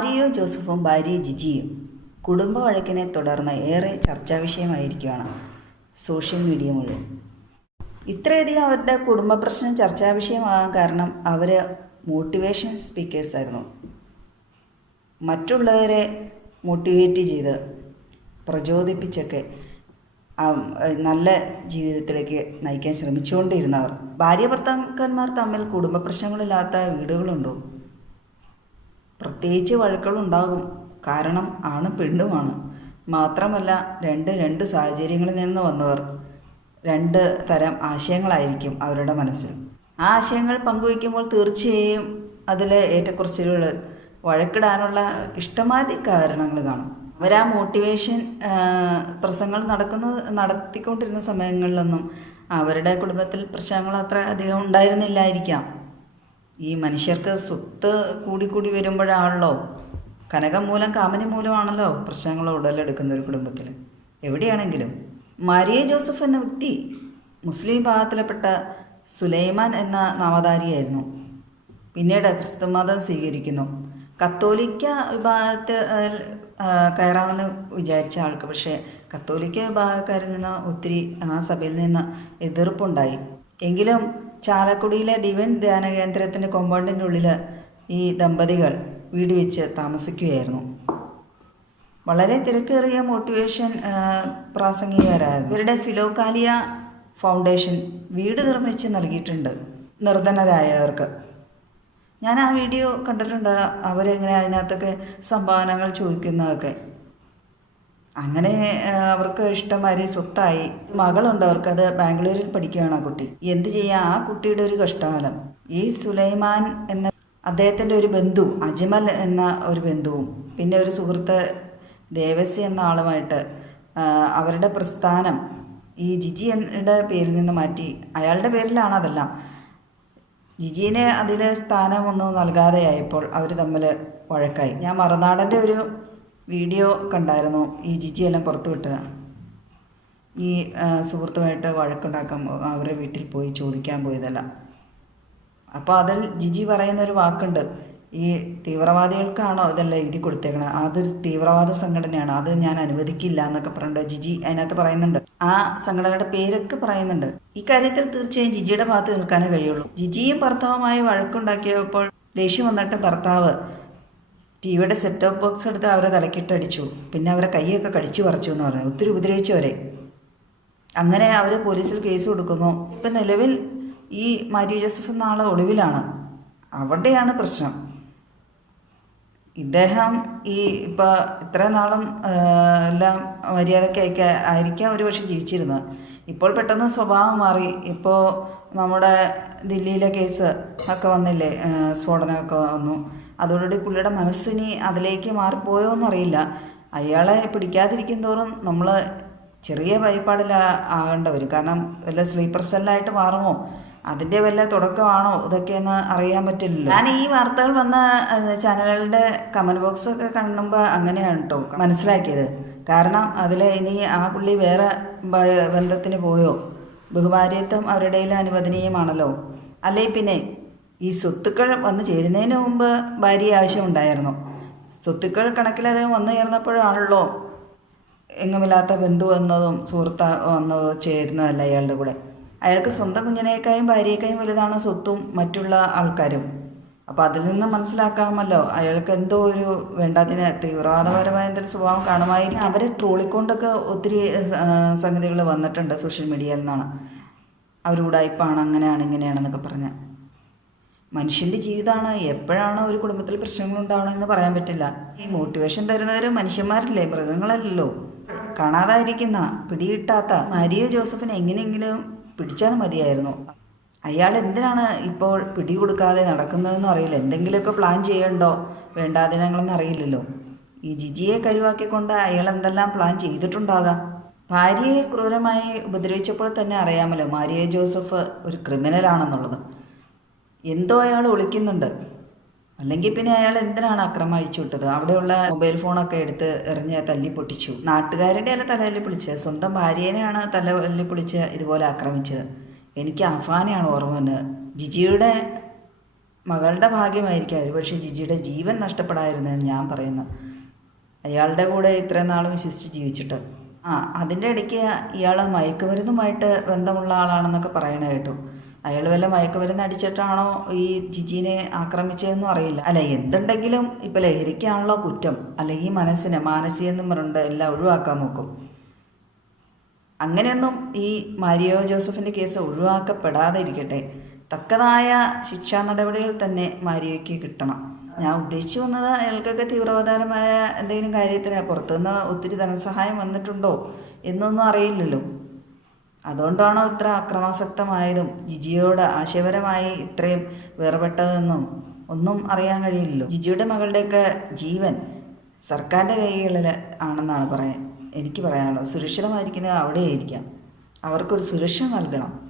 Mario ജോസഫും ഭാര്യ ജിജിയും കുടുംബ വഴക്കിനെ തുടർന്ന് ഏറെ ചർച്ചാ വിഷയമായിരിക്കുകയാണ് സോഷ്യൽ മീഡിയ മുഴുവൻ. ഇത്രയധികം അവരുടെ കുടുംബ പ്രശ്നം ചർച്ചാ വിഷയമാകാൻ കാരണം അവർ മോട്ടിവേഷൻ സ്പീക്കേഴ്സായിരുന്നു മറ്റുള്ളവരെ മോട്ടിവേറ്റ് ചെയ്ത് പ്രചോദിപ്പിച്ചൊക്കെ നല്ല ജീവിതത്തിലേക്ക് നയിക്കാൻ ശ്രമിച്ചുകൊണ്ടിരുന്നവർ. ഭാര്യ ഭർത്താക്കന്മാർ തമ്മിൽ കുടുംബ പ്രശ്നങ്ങളില്ലാത്ത വീടുകളുണ്ടോ? പ്രത്യേകിച്ച് വഴക്കുകളുണ്ടാകും. കാരണം ആണ് പെണ്ണുമാണ്. മാത്രമല്ല രണ്ട് രണ്ട് സാഹചര്യങ്ങളിൽ നിന്ന് വന്നവർ രണ്ട് തരം ആശയങ്ങളായിരിക്കും അവരുടെ മനസ്സിൽ. ആ ആശയങ്ങൾ പങ്കുവയ്ക്കുമ്പോൾ തീർച്ചയായും അതിൽ ഏറ്റക്കുറച്ചിലുകൾ വഴക്കിടാനുള്ള ഇഷ്ടമാതി കാരണങ്ങൾ കാണും. അവർ ആ മോട്ടിവേഷൻ പ്രസംഗങ്ങൾ നടക്കുന്ന നടത്തിക്കൊണ്ടിരുന്ന സമയങ്ങളിലൊന്നും അവരുടെ കുടുംബത്തിൽ പ്രശ്നങ്ങൾ അത്ര അധികം ഉണ്ടായിരുന്നില്ലായിരിക്കാം. ഈ മനുഷ്യർക്ക് സ്വത്ത് കൂടി വരുമ്പോഴാണല്ലോ. കനകം മൂലം കാമനി മൂലമാണല്ലോ പ്രശ്നങ്ങൾ ഉടലെടുക്കുന്ന ഒരു കുടുംബത്തിൽ. എവിടെയാണെങ്കിലും മരിയ ജോസഫ് എന്ന വ്യക്തി മുസ്ലിം വിഭാഗത്തിൽപ്പെട്ട സുലൈമാൻ എന്ന നാമധാരിയായിരുന്നു. പിന്നീട് ക്രിസ്തുമതം സ്വീകരിക്കുന്നു. കത്തോലിക്ക വിഭാഗത്തിൽ കയറാമെന്ന് വിചാരിച്ച ആൾക്ക് പക്ഷേ കത്തോലിക്ക വിഭാഗക്കാരിൽ നിന്ന് ഒത്തിരി ആ സഭയിൽ നിന്ന് എതിർപ്പുണ്ടായി. എങ്കിലും ചാലക്കുടിയിലെ ഡിവൈൻ ധ്യാന കേന്ദ്രത്തിന്റെ കോമ്പൗണ്ടിന്റെ ഉള്ളിൽ ഈ ദമ്പതികൾ വീട് വെച്ച് താമസിക്കുകയായിരുന്നു. വളരെ തിരക്കേറിയ മോട്ടിവേഷൻ പ്രാസംഗികരായിരുന്നു. ഇവരുടെ ഫിലോകാലിയ ഫൗണ്ടേഷൻ വീട് നിർമ്മിച്ച് നൽകിയിട്ടുണ്ട് നിർധനരായവർക്ക്. ഞാൻ ആ വീഡിയോ കണ്ടിട്ടുണ്ട്. അവരെങ്ങനെ അതിനകത്തൊക്കെ സംഭാവനകൾ ചോദിക്കുന്നതൊക്കെ. അങ്ങനെ അവർക്ക് ഇഷ്ടംമാതിരി സ്വത്തായി. മകളുണ്ട് അവർക്കത് ബാംഗ്ലൂരിൽ പഠിക്കുകയാണ് ആ കുട്ടി. എന്ത് ചെയ്യാം? ആ കുട്ടിയുടെ ഒരു കഷ്ടകാലം. ഈ സുലൈമാൻ എന്ന അദ്ദേഹത്തിന്റെ ഒരു ബന്ധു അജ്മൽ എന്ന ഒരു ബന്ധുവും പിന്നെ ഒരു സുഹൃത്ത് ദേവസ്യ എന്ന ആളുമായിട്ട് അവരുടെ പ്രസ്ഥാനം ഈ ജിജി എന്നുടെ പേരിൽ നിന്ന് മാറ്റി. അയാളുടെ പേരിലാണ് അതെല്ലാം. ജിജീനെ അതിൽ സ്ഥാനമൊന്നും നൽകാതെയായപ്പോൾ അവർ തമ്മിൽ വഴക്കായി. ഞാൻ മറുനാടന്റെ ഒരു വീഡിയോ കണ്ടായിരുന്നു. ഈ ജിജിയെല്ലാം പുറത്തുവിട്ട് ഈ ആ, സുഹൃത്തുമായിട്ട് വഴക്കുണ്ടാക്കാൻ അവരുടെ വീട്ടിൽ പോയി ചോദിക്കാൻ പോയതല്ല. അപ്പോൾ അതിൽ ജിജി പറയുന്ന ഒരു വാക്കുണ്ട്. ഈ തീവ്രവാദികൾക്കാണോ ഇതെല്ലാം എഴുതി കൊടുത്തേക്കണത് അതൊരു തീവ്രവാദ സംഘടനയാണ്. അത് ഞാൻ അനുവദിക്കില്ല എന്നൊക്കെ പറഞ്ഞിട്ട് ജിജി അതിനകത്ത് പറയുന്നുണ്ട്. ആ സംഘടനയുടെ പേരൊക്കെ പറയുന്നുണ്ട്. ഈ കാര്യത്തിൽ തീർച്ചയായും ജിജിയുടെ ഭാഗത്ത് നിൽക്കാനേ കഴിയുള്ളൂ. ജിജിയും ഭർത്താവുമായി വഴക്കുണ്ടാക്കിയപ്പോൾ ദേഷ്യം വന്നിട്ട് ഭർത്താവ് ടി വിയുടെ സെറ്റ് ടോപ്പ് ബോക്സ് എടുത്ത് അവരെ തലക്കിട്ടടിച്ചു. പിന്നെ അവരെ കൈയൊക്കെ കടിച്ചു പറിച്ചു എന്ന് പറഞ്ഞു. ഒത്തിരി ഉപദ്രവിച്ചു അവരെ. അങ്ങനെ അവർ പോലീസിൽ കേസ് കൊടുക്കുന്നു. ഇപ്പം നിലവിൽ ഈ മാരി ജോസഫ് എന്ന ആൾ ഒളിവിലാണ്. അവിടെയാണ് പ്രശ്നം. ഇദ്ദേഹം ഈ ഇപ്പോൾ ഇത്ര നാളും എല്ലാം മര്യാദയ്ക്കൊക്കെ ആയിരിക്കാം ഒരു പക്ഷേ ജീവിച്ചിരുന്നത്. ഇപ്പോൾ പെട്ടെന്ന് സ്വഭാവം മാറി. ഇപ്പോൾ നമ്മുടെ ദില്ലിയിലെ കേസ് ഒക്കെ വന്നില്ലേ സ്ഫോടനമൊക്കെ വന്നു. അതോടുകൂടി പുള്ളിയുടെ മനസ്സിനി അതിലേക്ക് മാറിപ്പോയോ എന്നറിയില്ല അയാളെ പിടിക്കാതിരിക്കും തോറും നമ്മൾ ചെറിയ ഭയപ്പാടിൽ ആകേണ്ട വരും കാരണം വല്ല സ്ലീപ്പർ സെല്ലായിട്ട് മാറുമോ? അതിന്റെ വല്ല തുടക്കമാണോ ഇതൊക്കെയെന്ന് അറിയാൻ പറ്റില്ല ഞാൻ ഈ വാർത്തകൾ വന്ന ചാനലുകളുടെ കമന്റ് ബോക്സ് ഒക്കെ കാണുമ്പോൾ അങ്ങനെയാണ് കേട്ടോ മനസ്സിലാക്കിയത്. കാരണം അതിൽ ഇനി ആ പുള്ളി വേറെ ബന്ധത്തിന് പോയോ? ബഹുഭാര്യത്വം അവരുടെ അനുവദനീയമാണല്ലോ. അല്ലെ പിന്നെ ഈ സ്വത്തുക്കൾ വന്നു ചേരുന്നതിന് മുമ്പ് ഭാര്യ ആവശ്യമുണ്ടായിരുന്നു. സ്വത്തുക്കൾ കണക്കിൽ അദ്ദേഹം വന്നു ചേർന്നപ്പോഴാണല്ലോ എങ്ങുമില്ലാത്ത ബന്ധു വന്നതും സുഹൃത്ത് വന്നതോ ചേരുന്നതല്ല അയാളുടെ കൂടെ. അയാൾക്ക് സ്വന്തം കുഞ്ഞിനേക്കായും ഭാര്യയേക്കായും വലുതാണ് സ്വത്തും മറ്റുള്ള ആൾക്കാരും. അപ്പോൾ അതിൽ നിന്ന് മനസ്സിലാക്കാമല്ലോ അയാൾക്ക് എന്തോ ഒരു വേണ്ടാതിന് തീവ്രവാദപരമായ എന്തെങ്കിലും സ്വഭാവം കാണുമായിരിക്കും. അവരെ ട്രോളിക്കൊണ്ടൊക്കെ ഒത്തിരി സംഗതികൾ വന്നിട്ടുണ്ട് സോഷ്യൽ മീഡിയയിൽ നിന്നാണ്. അവരുടെ ഉടായ്പാണ് അങ്ങനെയാണ് ഇങ്ങനെയാണെന്നൊക്കെ പറഞ്ഞ്. മനുഷ്യന്റെ ജീവിതമാണ്. എപ്പോഴാണോ ഒരു കുടുംബത്തിൽ പ്രശ്നങ്ങൾ ഉണ്ടാവണമെന്ന് പറയാൻ പറ്റില്ല. ഈ മോട്ടിവേഷൻ തരുന്നവർ മനുഷ്യന്മാരല്ലേ? മൃഗങ്ങളല്ലല്ലോ. കാണാതായിരിക്കുന്ന പിടികിട്ടാത്ത മരിയ ജോസഫിനെ എങ്ങനെയെങ്കിലും പിടിച്ചാൽ മതിയായിരുന്നു. അയാൾ എന്തിനാണ് ഇപ്പോൾ പിടി പിടികൊടുക്കാതെ നടക്കുന്നതെന്ന് അറിയില്ല. എന്തെങ്കിലുമൊക്കെ പ്ലാൻ ചെയ്യണ്ടോ? വേണ്ടാതിനങ്ങളെന്ന് അറിയില്ലല്ലോ. ഈ ജിജിയെ കരുവാക്കിക്കൊണ്ട് അയാൾ എന്തെല്ലാം പ്ലാൻ ചെയ്തിട്ടുണ്ടാകാം? ഭാര്യയെ ക്രൂരമായി ഉപദ്രവിച്ചപ്പോൾ തന്നെ അറിയാമല്ലോ മാരിയ ജോസഫ് ഒരു ക്രിമിനലാണെന്നുള്ളത് എന്തോ അയാൾ ഒളിക്കുന്നുണ്ട്. അല്ലെങ്കിൽ പിന്നെ അയാൾ എന്തിനാണ് അക്രമം അഴിച്ചു വിട്ടത്? അവിടെയുള്ള മൊബൈൽ ഫോണൊക്കെ എടുത്ത് എറിഞ്ഞ് തല്ലി പൊട്ടിച്ചു. നാട്ടുകാരുടെ അല്ല തലയിൽ പൊളിച്ചത്. സ്വന്തം ഭാര്യേനെയാണ് തലയിൽ പൊളിച്ച് ഇതുപോലെ ആക്രമിച്ചത്. എനിക്ക് അഫാനെയാണ് ഓർമ്മ വന്നത്. ജിജിയുടെ മകളുടെ ഭാഗ്യമായിരിക്കും അവർ പക്ഷേ ജിജിയുടെ ജീവൻ നഷ്ടപ്പെടാതിരുന്നതെന്ന് ഞാൻ പറയുന്നു അയാളുടെ കൂടെ ഇത്രയും നാൾ വിശ്വസിച്ച് ജീവിച്ചിട്ട്. ആ അതിന്റെ ഇടയ്ക്ക് ഇയാൾ മയക്കുമരുന്നുമായിട്ട് ബന്ധമുള്ള ആളാണെന്നൊക്കെ പറയണ കേട്ടു. അയാൾ വല്ല മയക്കുമരുന്ന് അടിച്ചിട്ടാണോ ഈ ജിജീനെ ആക്രമിച്ചതെന്നും അറിയില്ല. അല്ല എന്തുണ്ടെങ്കിലും ഇപ്പം ലഹരിക്കാണല്ലോ കുറ്റം. അല്ലെങ്കിൽ മനസ്സിനെ മാനസികമെന്നും പറഞ്ഞിട്ട് എല്ലാം ഒഴിവാക്കാൻ നോക്കും. അങ്ങനെയൊന്നും ഈ മാരിയോ ജോസഫിന്റെ കേസ് ഒഴിവാക്കപ്പെടാതെ ഇരിക്കട്ടെ തക്കതായ ശിക്ഷാ നടപടികൾ തന്നെ മാരിയോയ്ക്ക് കിട്ടണം. ഞാൻ ഉദ്ദേശിച്ചു വന്നത് അയാൾക്കൊക്കെ തീവ്രവാദപരമായ എന്തെങ്കിലും കാര്യത്തിന് പുറത്തുനിന്ന് ഒത്തിരി ധനസഹായം വന്നിട്ടുണ്ടോ എന്നൊന്നും അറിയില്ലല്ലോ. അതുകൊണ്ടാണോ ഇത്ര അക്രമാസക്തമായതും ജിജിയോട് ആശയപരമായി ഇത്രയും വേർപെട്ടതെന്നും ഒന്നും അറിയാൻ കഴിയില്ലല്ലോ. ജിജിയുടെ മകളുടെയൊക്കെ ജീവൻ സർക്കാരിന്റെ കൈകളിൽ ആണെന്നാണ് പറയാൻ എനിക്ക് പറയാനുള്ളത്. സുരക്ഷിതമായിരിക്കുന്നത് അവിടെയായിരിക്കാം. അവർക്കൊരു സുരക്ഷ നൽകണം.